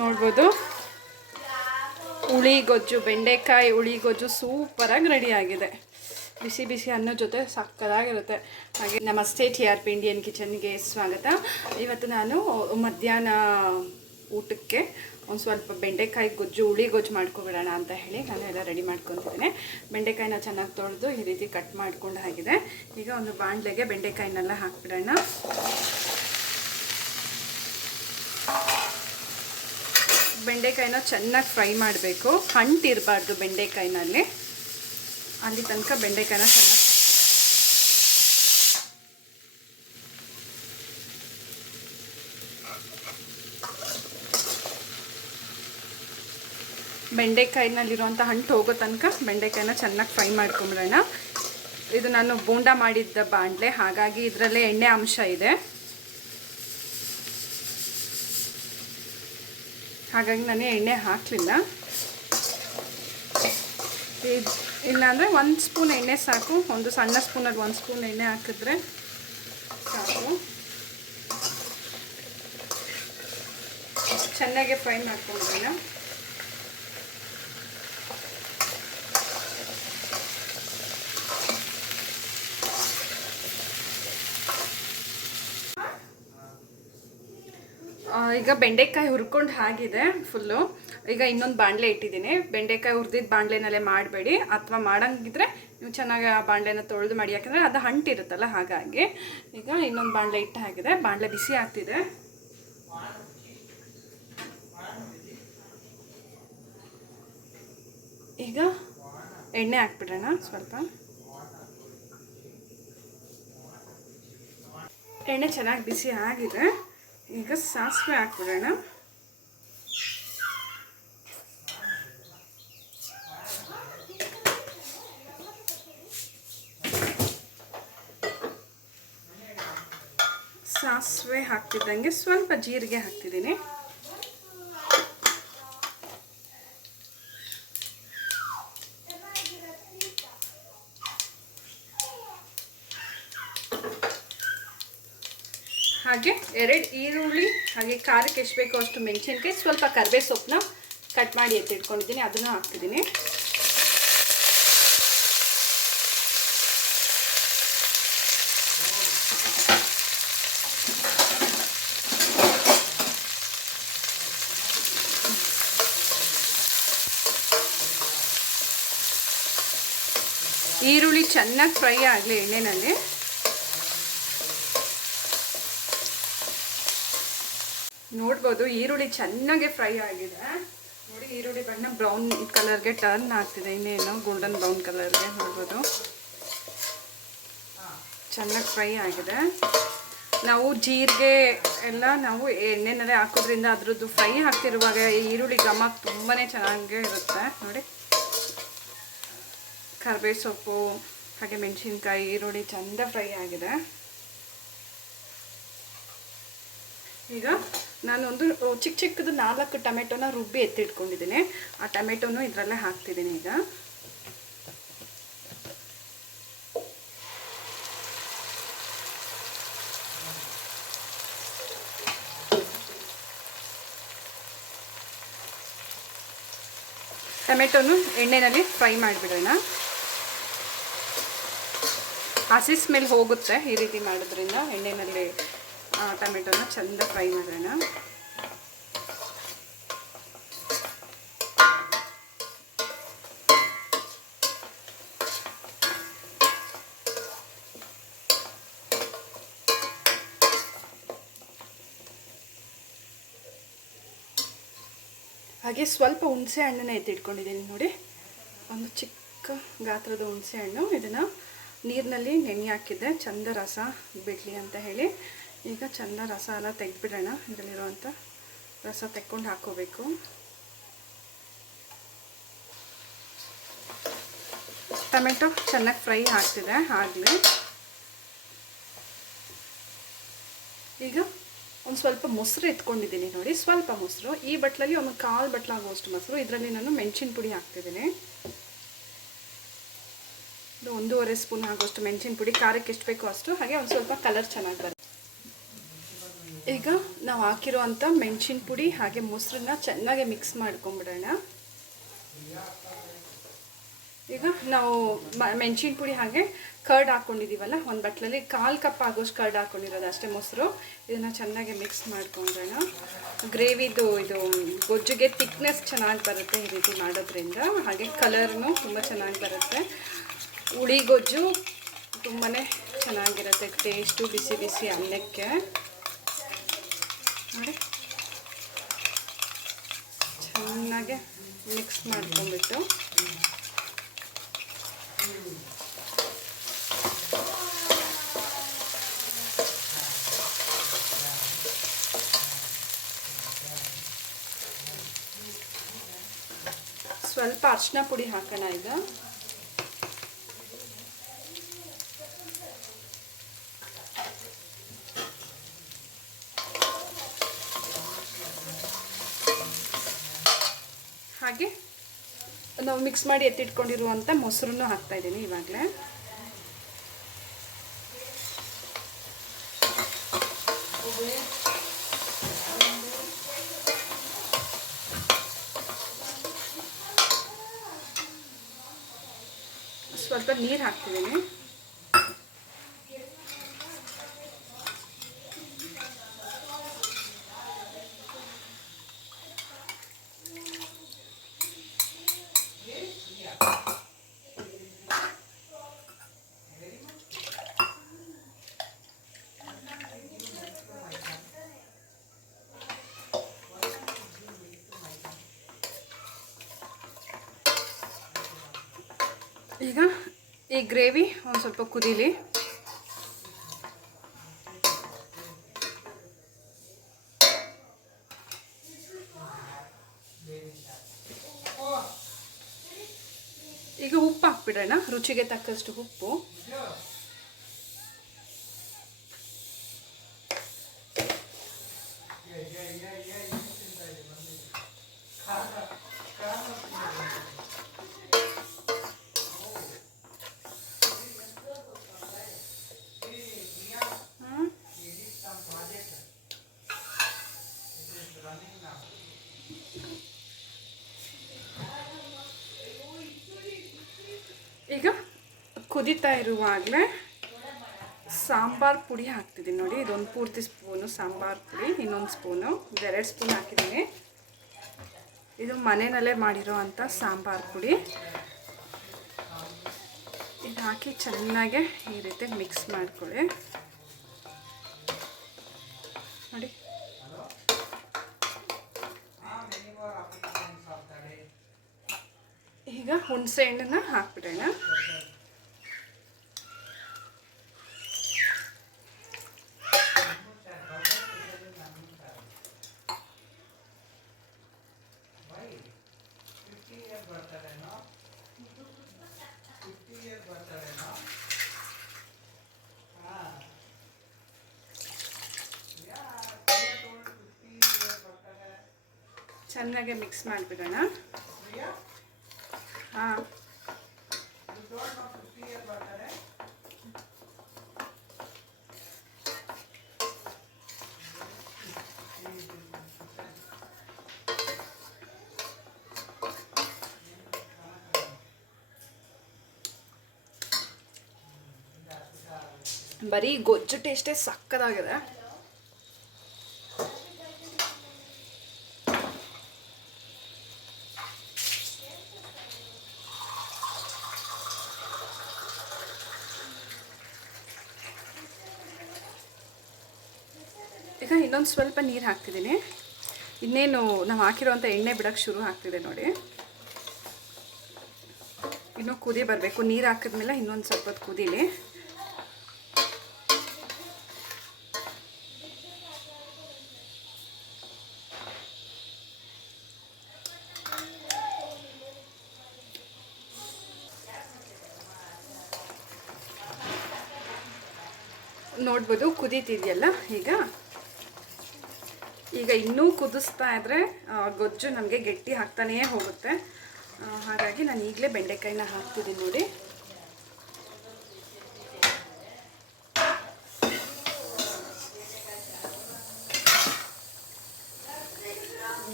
ನೋಡ್ಬೋದು ಹುಳಿ ಗೊಜ್ಜು, ಬೆಂಡೆಕಾಯಿ ಹುಳಿ ಗೊಜ್ಜು ಸೂಪರಾಗಿ ರೆಡಿ ಆಗಿದೆ. ಬಿಸಿ ಬಿಸಿ ಅನ್ನೋ ಜೊತೆ ಸಕ್ಕತ್ತಾಗಿರುತ್ತೆ. ಹಾಗೆ ನಮಸ್ತೆ TRP ಇಂಡಿಯನ್ ಕಿಚನ್ಗೆ ಸ್ವಾಗತ. ಇವತ್ತು ನಾನು ಮಧ್ಯಾಹ್ನ ಊಟಕ್ಕೆ ಒಂದು ಸ್ವಲ್ಪ ಬೆಂಡೆಕಾಯಿ ಗೊಜ್ಜು, ಹುಳಿ ಗೊಜ್ಜು ಮಾಡ್ಕೊಬಿಡೋಣ ಅಂತ ಹೇಳಿ ನಾನು ಎಲ್ಲ ರೆಡಿ ಮಾಡ್ಕೊತಿದ್ದೇನೆ. ಬೆಂಡೆಕಾಯಿನ ಚೆನ್ನಾಗಿ ತೊಳೆದು ಈ ರೀತಿ ಕಟ್ ಮಾಡ್ಕೊಂಡು ಆಗಿದೆ. ಈಗ ಒಂದು ಬಾಣಲೆಗೆ ಬೆಂಡೆಕಾಯಿನೆಲ್ಲ ಹಾಕ್ಬಿಡೋಣ. ಬೆಂಡೆಕಾಯಿನ ಚೆನ್ನಾಗಿ ಫ್ರೈ ಮಾಡಬೇಕು, ಅಂಟಿರಬಾರ್ದು ಬೆಂಡೆಕಾಯಿನಲ್ಲಿ. ಅಲ್ಲಿ ತನಕ ಬೆಂಡೆಕಾಯಿನ ಚೆನ್ನಾಗಿ ಬೆಂಡೆಕಾಯಿನಲ್ಲಿರುವಂಥ ಅಂಟು ಹೋಗೋ ತನಕ ಬೆಂಡೆಕಾಯಿನ ಚೆನ್ನಾಗಿ ಫ್ರೈ ಮಾಡ್ಕೊಂಬಿಡೋಣ. ಇದು ನಾನು ಬೋಂಡ ಮಾಡಿದ್ದ ಬಾಣಲೆ, ಹಾಗಾಗಿ ಇದರಲ್ಲೇ ಎಣ್ಣೆ ಅಂಶ ಇದೆ. ಹಾಗಾಗಿ ನಾನು ಎಣ್ಣೆ ಹಾಕಲಿಲ್ಲ. ಇಲ್ಲಾಂದರೆ 1 ಸ್ಪೂನ್ ಎಣ್ಣೆ ಸಾಕು. ಒಂದು ಸಣ್ಣ ಸ್ಪೂನಲ್ಲಿ 1 ಸ್ಪೂನ್ ಎಣ್ಣೆ ಹಾಕಿದ್ರೆ ಸಾಕು. ಚೆನ್ನಾಗಿ ಫ್ರೈ ಮಾಡ್ಕೊಂಡ್ಬಿಡೋಣ. ಈಗ ಬೆಂಡೆಕಾಯಿ ಹುರ್ಕೊಂಡು ಆಗಿದೆ ಫುಲ್ಲು. ಈಗ ಇನ್ನೊಂದು ಬಾಣಲೆ ಇಟ್ಟಿದ್ದೀನಿ. ಬೆಂಡೆಕಾಯಿ ಹುರಿದಿದ್ದು ಬಾಣಲೆನಲ್ಲೇ ಮಾಡಬೇಡಿ, ಅಥವಾ ಮಾಡೋಂಗಿದ್ರೆ ನೀವು ಚೆನ್ನಾಗಿ ಆ ಬಾಣಲೆನ ತೊಳೆದು ಮಾಡಿ, ಯಾಕಂದರೆ ಅದು ಅಂಟಿರುತ್ತಲ್ಲ. ಹಾಗಾಗಿ ಈಗ ಇನ್ನೊಂದು ಬಾಣಲೆ ಇಟ್ಟು ಆಗಿದೆ. ಬಾಣಲೆ ಬಿಸಿ ಆಗ್ತಿದೆ. ಈಗ ಎಣ್ಣೆ ಹಾಕ್ಬಿಡೋಣ ಸ್ವಲ್ಪ. ಎಣ್ಣೆ ಚೆನ್ನಾಗಿ ಬಿಸಿ ಆಗಿದೆ. ಈಗ ಸಾಸಿವೆ ಹಾಕ್ಬಿಡೋಣ. ಸಾಸಿವೆ ಹಾಕ್ತಿದ್ದಂಗೆ ಸ್ವಲ್ಪ ಜೀರಿಗೆ ಹಾಕ್ತಿದ್ದೀನಿ. ಹಾಗೆ 2 ಈರುಳ್ಳಿ, ಹಾಗೆ ಖಾರಕ್ಕೆ ಎಷ್ಟು ಬೇಕೋ ಅಷ್ಟು ಮೆಣಸಿನ್ಕಾಯಿ, ಸ್ವಲ್ಪ ಕರಿಬೇವು ಸೊಪ್ಪನ್ನ ಕಟ್ ಮಾಡಿ ಎತ್ತಿಟ್ಕೊಂಡಿದ್ದೀನಿ, ಅದನ್ನು ಹಾಕ್ತಿದ್ದೀನಿ. ಈರುಳ್ಳಿ ಚೆನ್ನಾಗಿ ಫ್ರೈ ಆಗಲಿ ಎಣ್ಣೆನಲ್ಲಿ. ನೋಡ್ಬೋದು ಈರುಳ್ಳಿ ಚೆನ್ನಾಗಿ ಫ್ರೈ ಆಗಿದೆ. ನೋಡಿ, ಈರುಳ್ಳಿ ಬಣ್ಣ ಬ್ರೌನ್ ಕಲರ್ಗೆ ಟರ್ನ್ ಆಗ್ತಿದೆ. ಇನ್ನೇನು ಗೋಲ್ಡನ್ ಬ್ರೌನ್ ಕಲರ್ಗೆ ನೋಡ್ಬೋದು ಚೆನ್ನಾಗಿ ಫ್ರೈ ಆಗಿದೆ. ನಾವು ಜೀರಿಗೆ ಎಲ್ಲ ನಾವು ಎಣ್ಣೆನಲ್ಲೇ ಹಾಕೋದ್ರಿಂದ ಅದ್ರದ್ದು ಫ್ರೈ ಆಗ್ತಿರುವಾಗ ಈರುಳ್ಳಿ ಘಮ ತುಂಬಾ ಚೆನ್ನಾಗೇ ಇರುತ್ತೆ. ನೋಡಿ, ಕರಿಬೇವು ಸೊಪ್ಪು ಹಾಗೆ ಮೆಣಸಿನ್ಕಾಯಿ, ಈರುಳ್ಳಿ ಚೆಂದ ಫ್ರೈ ಆಗಿದೆ. ಈಗ ನಾನೊಂದು ಚಿಕ್ಕ ಚಿಕ್ಕದು 4 ಟೊಮೆಟೊನ ರುಬ್ಬಿ ಎತ್ತಿಟ್ಕೊಂಡಿದ್ದೀನಿ. ಆ ಟೊಮೆಟೊನು ಇದರಲ್ಲೇ ಹಾಕ್ತಿದ್ದೀನಿ. ಈಗ ಟೊಮೆಟೊನು ಎಣ್ಣೆಯಲ್ಲಿ ಫ್ರೈ ಮಾಡಿಬಿಡೋಣ. ಹಸಿ ಸ್ಮೆಲ್ ಹೋಗುತ್ತೆ ಈ ರೀತಿ ಮಾಡೋದ್ರಿಂದ. ಎಣ್ಣೆಯಲ್ಲಿ ಟೊಮೆಟೊನ ಚೆಂದ ಫ್ರೈ ಮಾಡೋಣ. ಹಾಗೆ ಸ್ವಲ್ಪ ಹುಣಸೆ ಹಣ್ಣನ್ನ ಎತ್ತಿಟ್ಕೊಂಡಿದ್ದೀನಿ. ನೋಡಿ, ಒಂದು ಚಿಕ್ಕ ಗಾತ್ರದ ಹುಣಸೆ ಹಣ್ಣು. ಇದನ್ನು ನೀರಿನಲ್ಲಿ ನೆನೆ ಹಾಕಿದ್ದೆ ಚಂದ ರಸ ಬಿಡಲಿ ಅಂತ ಹೇಳಿ. ಈಗ ಚಂದ ರಸ ಎಲ್ಲ ತೆಗೆದುಬಿಡೋಣ. ಇದರಲ್ಲಿರುವಂಥ ರಸ ತೆಕ್ಕೊಂಡು ಹಾಕ್ಕೋಬೇಕು. ಟೊಮೆಟೊ ಚೆನ್ನಾಗಿ ಫ್ರೈ ಆಗ್ತಿದೆ ಆಗಲೇ. ಈಗ ಒಂದು ಸ್ವಲ್ಪ ಮೊಸರು ಎತ್ಕೊಂಡಿದ್ದೀನಿ. ನೋಡಿ, ಸ್ವಲ್ಪ ಮೊಸರು, ಈ ಬಟ್ಲಲ್ಲಿ ಒಂದು 1/4 ಬಟ್ಲಾಗುವಷ್ಟು ಮೊಸರು. ಇದರಲ್ಲಿ ನಾನು ಮೆಣಸಿನ ಪುಡಿ ಹಾಕ್ತಿದ್ದೀನಿ. 1.5 ಸ್ಪೂನ್ ಆಗುವಷ್ಟು ಮೆಣಸಿನ ಪುಡಿ, ಖಾರಕ್ಕೆ ಎಷ್ಟು ಬೇಕೋ ಅಷ್ಟು. ಹಾಗೆ ಒಂದು ಸ್ವಲ್ಪ ಕಲರ್ ಚೆನ್ನಾಗಿ ಬರುತ್ತೆ. ಈಗ ನಾವು ಹಾಕಿರೋವಂಥ ಮೆಣಸಿನ ಪುಡಿ ಹಾಗೆ ಮೊಸರನ್ನ ಚೆನ್ನಾಗಿ ಮಿಕ್ಸ್ ಮಾಡ್ಕೊಂಬಿಡೋಣ. ಈಗ ನಾವು ಮೆಣಸಿನ ಪುಡಿ ಹಾಗೆ ಕರ್ಡ್ ಹಾಕ್ಕೊಂಡಿದ್ದೀವಲ್ಲ, ಒಂದು ಬಟ್ಲಲ್ಲಿ 1/4 ಕಪ್ ಆಗೋಷ್ಟು ಕರ್ಡ್ ಹಾಕ್ಕೊಂಡಿರೋದು ಅಷ್ಟೇ ಮೊಸರು. ಇದನ್ನು ಚೆನ್ನಾಗಿ ಮಿಕ್ಸ್ ಮಾಡ್ಕೊಂಡ್ರೋಣ. ಗ್ರೇವಿದು ಇದು ಗೊಜ್ಜಿಗೆ ತಿಕ್ನೆಸ್ ಚೆನ್ನಾಗಿ ಬರುತ್ತೆ ಈ ರೀತಿ ಮಾಡೋದ್ರಿಂದ, ಹಾಗೆ ಕಲರ್ನು ತುಂಬ ಚೆನ್ನಾಗಿ ಬರುತ್ತೆ. ಹುಳಿ ಗೊಜ್ಜು ತುಂಬಾ ಚೆನ್ನಾಗಿರುತ್ತೆ ಟೇಸ್ಟು, ಬಿಸಿ ಬಿಸಿ ಅನ್ನಕ್ಕೆ ನೋಡಿ. ಚೆನ್ನಾಗಿ ಮಿಕ್ಸ್ ಮಾಡ್ಕೊಂಡ್ಬಿಟ್ಟು ಸ್ವಲ್ಪ ಅರಿಶಿನ ಪುಡಿ ಹಾಕೋಣ. ಈಗ ಹಾಗೆ ನಾವು ಮಿಕ್ಸ್ ಮಾಡಿ ಎತ್ತಿಟ್ಕೊಂಡಿರುವಂಥ ಮೊಸರನ್ನು ಹಾಕ್ತಾ ಇದ್ದೀನಿ ಇವಾಗಲೇ. ಸ್ವಲ್ಪ ನೀರು ಹಾಕ್ತಿದ್ದೀನಿ. ಈಗ ಈ ಗ್ರೇವಿ ಒಂದು ಸ್ವಲ್ಪ ಕುದೀಲಿ. ಈಗ ಉಪ್ಪು ಹಾಕ್ಬಿಡೋಣ, ರುಚಿಗೆ ತಕ್ಕಷ್ಟು ಉಪ್ಪು. ಈಗ ಕುದೀತಾ ಇರುವಾಗಲೇ ಸಾಂಬಾರು ಪುಡಿ ಹಾಕ್ತಿದ್ದೀನಿ ನೋಡಿ. ಇದೊಂದು ಪೂರ್ತಿ ಸ್ಪೂನು ಸಾಂಬಾರು ಪುಡಿ, ಇನ್ನೊಂದು ಸ್ಪೂನು, 2 ಸ್ಪೂನ್ ಹಾಕಿದ್ದೀನಿ. ಇದು ಮನೆಯಲ್ಲೇ ಮಾಡಿರೋ ಅಂಥ ಸಾಂಬಾರು ಪುಡಿ. ಇದು ಹಾಕಿ ಚೆನ್ನಾಗೆ ಈ ರೀತಿ ಮಿಕ್ಸ್ ಮಾಡ್ಕೊಳ್ಳಿ ನೋಡಿ. ಈಗ ಹುಣಸೆ ಹಣ್ಣನ್ನ ಹಾಕ್ಬಿಡೋಣ. ಚೆನ್ನಾಗಿ ಮಿಕ್ಸ್ ಮಾಡಿಬಿಡೋಣ. ಹಾಂ, ಬರೀ ಗೊಜ್ಜು ಟೇಸ್ಟೇ ಸಕ್ಕತ್ತಾಗಿದೆ. ಈಗ ಇನ್ನೊಂದು ಸ್ವಲ್ಪ ನೀರು ಹಾಕ್ತಿದ್ದೀನಿ. ಇನ್ನೇನು ನಾವು ಹಾಕಿರೋಂಥ ಎಣ್ಣೆ ಬಿಡೋಕ್ಕೆ ಶುರು ಆಗ್ತಿದೆ ನೋಡಿ. ಇನ್ನೂ ಕುದಿ ಬರಬೇಕು. ನೀರು ಹಾಕಿದ್ಮೇಲೆ ಇನ್ನೊಂದು ಸ್ವಲ್ಪ ಹೊತ್ತು ಕುದೀಲಿ. ನೋಡ್ಬೋದು ಕುದೀತಿದೆಯಲ್ಲ. ಈಗ ಇನ್ನೂ ಕುದಿಸ್ತಾ ಇದ್ದರೆ ಗೊಜ್ಜು ನಮಗೆ ಗಟ್ಟಿ ಹಾಕ್ತಾನೇ ಹೋಗುತ್ತೆ. ಹಾಗಾಗಿ ನಾನು ಈಗಲೇ ಬೆಂಡೆಕಾಯಿನ ಹಾಕ್ತಿದ್ದೀನಿ ನೋಡಿ.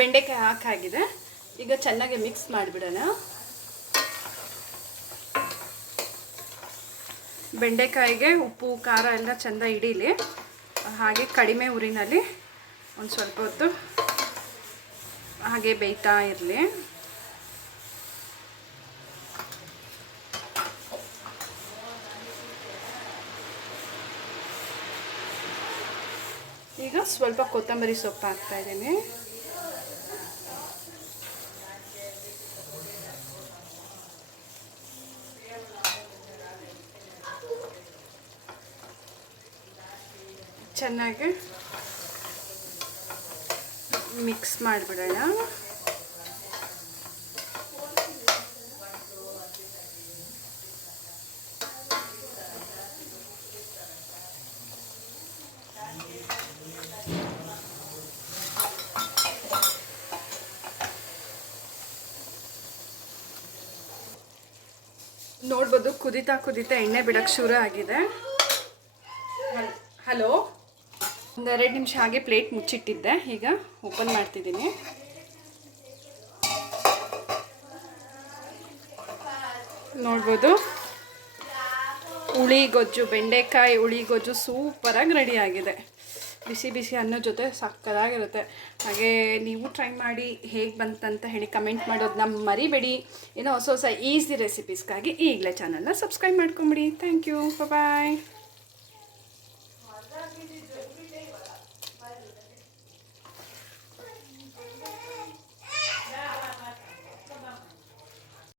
ಬೆಂಡೆಕಾಯಿ ಹಾಕಾಗಿದೆ. ಈಗ ಚೆನ್ನಾಗಿ ಮಿಕ್ಸ್ ಮಾಡಿಬಿಡೋಣ. ಬೆಂಡೆಕಾಯಿಗೆ ಉಪ್ಪು ಖಾರ ಎಲ್ಲ ಚೆಂದ ಹಿಡೀಲಿ. ಹಾಗೆ ಕಡಿಮೆ ಉರಿನಲ್ಲಿ ಒಂದು ಸ್ವಲ್ಪ ಹೊತ್ತು ಹಾಗೆ ಬೇಯ್ತಾ ಇರಲಿ. ಈಗ ಸ್ವಲ್ಪ ಕೊತ್ತಂಬರಿ ಸೊಪ್ಪು ಹಾಕ್ತಾ ಇದ್ದೀನಿ. ಚೆನ್ನಾಗಿ ಮಿಕ್ಸ್ ಮಾಡಿಬಿಡೋಣ. ನೋಡ್ಬೋದು ಕುದೀತಾ ಕುದೀತಾ ಎಣ್ಣೆ ಬಿಡೋಕ್ಕೆ ಶುರು ಆಗಿದೆ. ಹಲೋ, ಒಂದು 2 ನಿಮಿಷ ಹಾಗೆ ಪ್ಲೇಟ್ ಮುಚ್ಚಿಟ್ಟಿದ್ದೆ. ಈಗ ಓಪನ್ ಮಾಡ್ತಿದ್ದೀನಿ. ನೋಡ್ಬೋದು ಹುಳಿಗೊಜ್ಜು, ಬೆಂಡೆಕಾಯಿ ಹುಳಿಗೊಜ್ಜು ಸೂಪರಾಗಿ ರೆಡಿ ಆಗಿದೆ. ಬಿಸಿ ಬಿಸಿ ಅನ್ನೋ ಜೊತೆ ಸಕ್ಕತ್ತಾಗಿರುತ್ತೆ. ಹಾಗೆ ನೀವು ಟ್ರೈ ಮಾಡಿ ಹೇಗೆ ಬಂತಂತ ಹೇಳಿ ಕಮೆಂಟ್ ಮಾಡೋದನ್ನ ಮರಿಬೇಡಿ. ಏನೋ ಹೊಸ ಹೊಸ ಈಸಿ ರೆಸಿಪೀಸ್ಗಾಗಿ ಈಗಲೇ ಚಾನಲ್ನ ಸಬ್ಸ್ಕ್ರೈಬ್ ಮಾಡ್ಕೊಂಬಿಡಿ. Thank you, bye.